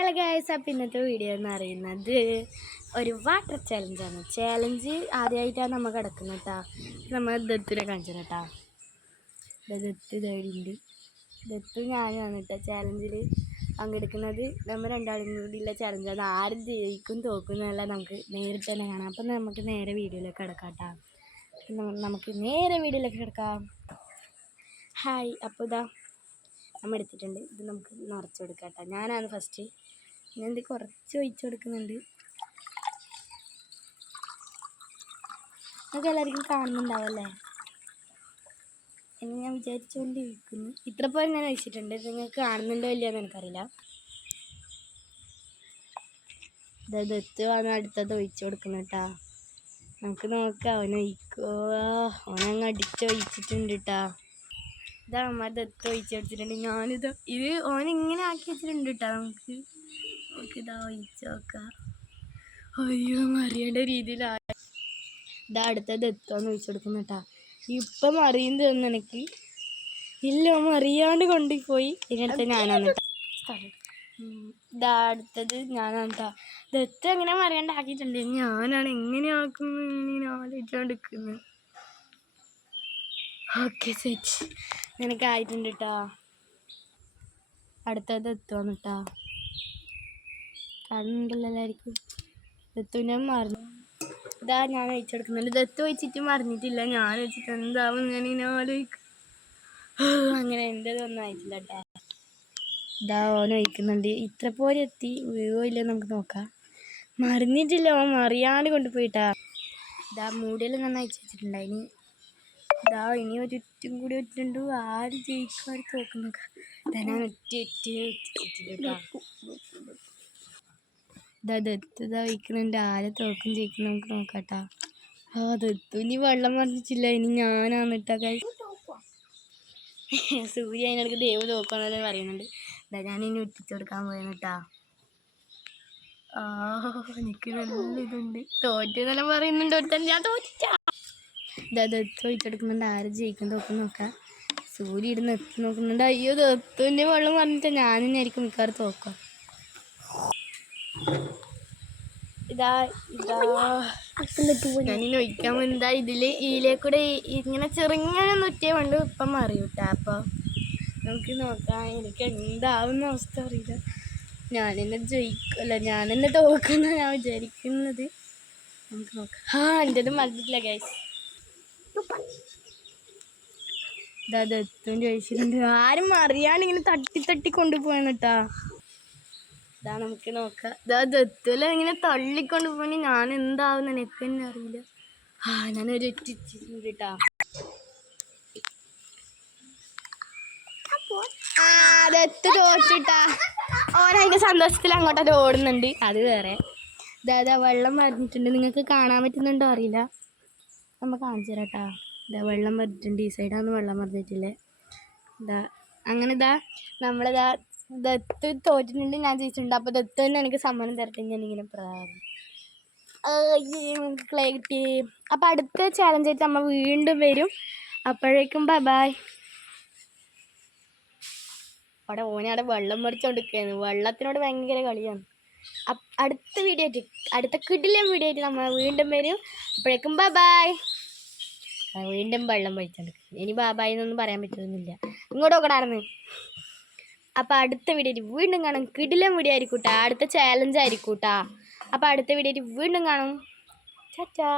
Hello guys, അപ്പോൾ ഇന്നത്തെ video എന്ന് പറയുന്നത് ഒരു വാട്ടർ ചാലഞ്ചാണ്. ചാലഞ്ച് ആദ്യമായിട്ടാണ് നമ്മൾ കിടക്കുന്നത് കേട്ടോ. നമ്മൾ ദത്തിനെ കാണിച്ചു കേട്ടോ. ദത്ത് തേടിയുണ്ട്. ദത്തും ഞാനാണ് കേട്ടോ ചാലഞ്ചിൽ പങ്കെടുക്കുന്നത്. നമ്മൾ രണ്ടാളും കൂടിയുള്ള ചാലഞ്ചാണ്. ആരും ജയിക്കും തോക്കും എന്നല്ല നമുക്ക് നേരിട്ട് തന്നെ കാണാം. അപ്പം നമുക്ക് നേരെ വീഡിയോയിലേക്ക് കിടക്കാം കേട്ടോ. നമുക്ക് നേരെ വീഡിയോയിലേക്ക് കിടക്കാം. ഹായ്, അപ്പോൾ ഇതാ നമ്മൾ എടുത്തിട്ടുണ്ട്. ഇത് നമുക്ക് നിറച്ച് കൊടുക്കാം കേട്ടോ. ഞാനാണ് ഫസ്റ്റ്. ഞാൻ ഇത് കുറച്ച് ഒഴിച്ച് കൊടുക്കുന്നുണ്ട്. നമുക്ക് എല്ലാവർക്കും കാണുന്നുണ്ടാവല്ലേ എന്ന് ഞാൻ വിചാരിച്ചുകൊണ്ടിരിക്കുന്നു. ഇത്ര പോലെ ഞാൻ ഒഴിച്ചിട്ടുണ്ട്. നിങ്ങൾക്ക് കാണുന്നുണ്ടോ ഇല്ലയെന്ന് എനിക്കറിയില്ല. ദത്ത് വന്ന് അടുത്തത് ഒഴിച്ച് കൊടുക്കുന്നു കേട്ടോ. നമുക്ക് നോക്കാം അവനൊഴിക്കോ. അവനങ്ങ് അടിച്ചൊഴിച്ചിട്ടുണ്ട് കേട്ടോ. ഇതാ അമ്മ ദത്ത് ഒഴിച്ച് കൊടുത്തിട്ടുണ്ട്. ഇത് ഓനിങ്ങനെ ആക്കി വെച്ചിട്ടുണ്ട് കേട്ടോ. നമുക്കിതാ ഒഴിച്ച് നോക്കാം. അയ്യോ, അറിയേണ്ട രീതിയിലായി. ഇതാ അടുത്ത ദത്തോന്ന് ഒഴിച്ച് കൊടുക്കുന്നു കേട്ടോ. ഇപ്പം അറിയുന്നത് തോന്നുന്നു എനിക്ക്. ഇല്ല, അമ്മ അറിയാണ്ട് കൊണ്ടുപോയി. ഇതിനടുത്ത് ഞാനാണ് കേട്ടോ. ഇതാ അടുത്തത് ഞാനാണ് കേട്ടോ. ദത്ത് എങ്ങനെ അറിയാണ്ടാക്കിയിട്ടുണ്ട്. ഞാനാണ് എങ്ങനെയാക്കുന്നു ഇങ്ങനെ ആലോചിച്ചുകൊണ്ടിരിക്കുന്നത്. Okay, set. നിനക്ക് ആയിട്ടുണ്ട് കേട്ടോ. അടുത്തത് എത്തുവാന്ന് കേട്ടോ. കാണുന്നുണ്ടല്ലോ എല്ലാവർക്കും. ദത്തു ഞാൻ മറിഞ്ഞു. ഇതാ ഞാൻ ഒഴിച്ചെടുക്കുന്നുണ്ട്. ദത്തു ഒഴിച്ചിട്ട് മറിഞ്ഞിട്ടില്ല. ഞാൻ വെച്ചിട്ട് എന്താവും ഞാനിങ്ങനെ ആലോചിക്കും. അങ്ങനെ എൻ്റെതൊന്നും ആയിട്ടില്ല കേട്ടോ. ഇതാ ഓൻ ഒഴിക്കുന്നുണ്ട്. ഇത്ര പോലെ എത്തി വീഴോ ഇല്ല നമുക്ക് നോക്കാം. മറിഞ്ഞിട്ടില്ല, ഓൻ മറിയാണ്ട് കൊണ്ടുപോയിട്ടാ. ഇതാ മൂടിയെല്ലാം നന്നായി വെച്ചിട്ടുണ്ടായിന്. ഇതാ ഇനി ഒരിറ്റും കൂടി വെച്ചിട്ടുണ്ട്. ആര് ജയിക്കും ആര് തോക്കും നോക്കാം. ഞാൻ ഒറ്റിട്ടില്ല. ഇതാ ദത്ത് ഇതാ വയ്ക്കുന്നുണ്ട്. ആരെ തോക്കും ജയിക്കും നമുക്ക് നോക്കാട്ടാ. ദത്തു ഇനി വെള്ളം മറിച്ചിട്ടില്ല. ഇനി ഞാനാണ് ഇട്ടാ. സൂര്യ അതിനിടയ്ക്ക് ദൈവം തോക്കാന്നല്ലേ പറയുന്നുണ്ട്. ഇതാ ഞാൻ ഇനി ഒറ്റിച്ചു കൊടുക്കാൻ പോയെന്ന് കേട്ടാ. എനിക്ക് നല്ല ഇതുണ്ട്. തോറ്റെന്നെല്ലാം പറയുന്നുണ്ട്. ഒരുത്തൻ ഞാൻ തോറ്റാ. ഇതാ ദത്ത് ഒഴിച്ചെടുക്കുന്നുണ്ട്. ആര് ജയിക്കും തോക്കും നോക്കാം. സൂര്യ ഇരുന്ന് എത്തി നോക്കുന്നുണ്ട്. അയ്യോ, ദത്തുവിൻ്റെ വെള്ളം പറഞ്ഞിട്ട് ഞാൻ തന്നെയായിരിക്കും മിക്കവാറും തോക്കാം. ഞാനിനി ഒഴിക്കാൻ പോകുന്നതാ. ഇതിലേക്കൂടെ ഇങ്ങനെ ചെറുങ്ങനെ നൊറ്റിയേ വേണ്ടു. ഇപ്പം അറിയൂട്ടാ. അപ്പം നമുക്ക് നോക്കാം. എനിക്ക് എന്താവുന്ന അവസ്ഥ അറിയില്ല. ഞാനെന്നെ ജയിക്കുമല്ല, ഞാനെന്നെ തോക്കുന്ന ഞാൻ വിചാരിക്കുന്നത്. നമുക്ക് നോക്കാം. എൻ്റെത് മറന്നിട്ടില്ല ഗൈസ്. ഇതാ ദത്തും ചോദിച്ചിട്ടുണ്ട്. ആരും അറിയാണ്ട് ഇങ്ങനെ തട്ടി കൊണ്ടുപോയെന്ന് കേട്ടാ. ഇതാ നമുക്ക് നോക്കാം. ഇതാ ദത്തുല ഇങ്ങനെ തള്ളിക്കൊണ്ട് പോയി. ഞാൻ എന്താവുന്ന എനിക്ക് തന്നെ അറിയില്ല. ഞാനൊരു ഒറ്റിച്ചിട്ടുണ്ട് കേട്ടാ. ദത്ത് തോറ്റിട്ടാ. ഓനതിൻ്റെ സന്തോഷത്തിൽ അങ്ങോട്ടൊക്കെ ഓടുന്നുണ്ട്. അത് വേറെ. ഇതാ വെള്ളം മറിഞ്ഞിട്ടുണ്ട്. നിങ്ങൾക്ക് കാണാൻ പറ്റുന്നുണ്ടോ അറിയില്ല. നമ്മൾ കാണിച്ചു തരാം കേട്ടാ. ഇതാ വെള്ളം മറിഞ്ഞിട്ടുണ്ട്. ഈ സൈഡാന്ന് വെള്ളം മറിഞ്ഞിട്ടില്ലേ. അങ്ങനെ നമ്മളിതാ ദത്ത് തോറ്റിട്ടുണ്ട്. ഞാൻ ജയിച്ചിട്ടുണ്ട്. അപ്പോൾ ദത്ത് തന്നെ എനിക്ക് സമ്മാനം തരട്ടെ. ഞാനിങ്ങനെ ക്ലേ കിട്ടി. അപ്പോൾ അടുത്ത ചാലഞ്ചായിട്ട് നമ്മൾ വീണ്ടും വരും. അപ്പോഴേക്കും ബൈ. അവിടെ ഓനവിടെ വെള്ളം മറിച്ചുകൊണ്ടിരിക്കുകയാണ്. വെള്ളത്തിനോട് ഭയങ്കര കളിയാണ്. അടുത്ത വീഡിയോ ആയിട്ട്, അടുത്ത കിടിലൻ വീഡിയോ ആയിട്ട് നമ്മൾ വീണ്ടും വരും. അപ്പോഴേക്കും ബൈ. വീണ്ടും വെള്ളം മറിച്ചുകൊണ്ടിരിക്കും. ഇനി ബാബായി എന്നൊന്നും പറയാൻ പറ്റുന്നില്ല. ഇങ്ങോട്ടൊക്കെ നടന്ന്. അപ്പോൾ അടുത്ത വീഡിയോയിൽ വീണ്ടും കാണും. കിടിലൻ വീഡിയോ ആയിരിക്കൂട്ടാ. അടുത്ത ചാലഞ്ച് ആയിരിക്കൂട്ടാ. അപ്പോൾ അടുത്ത വീഡിയോയിൽ വീണ്ടും കാണും. ചാ.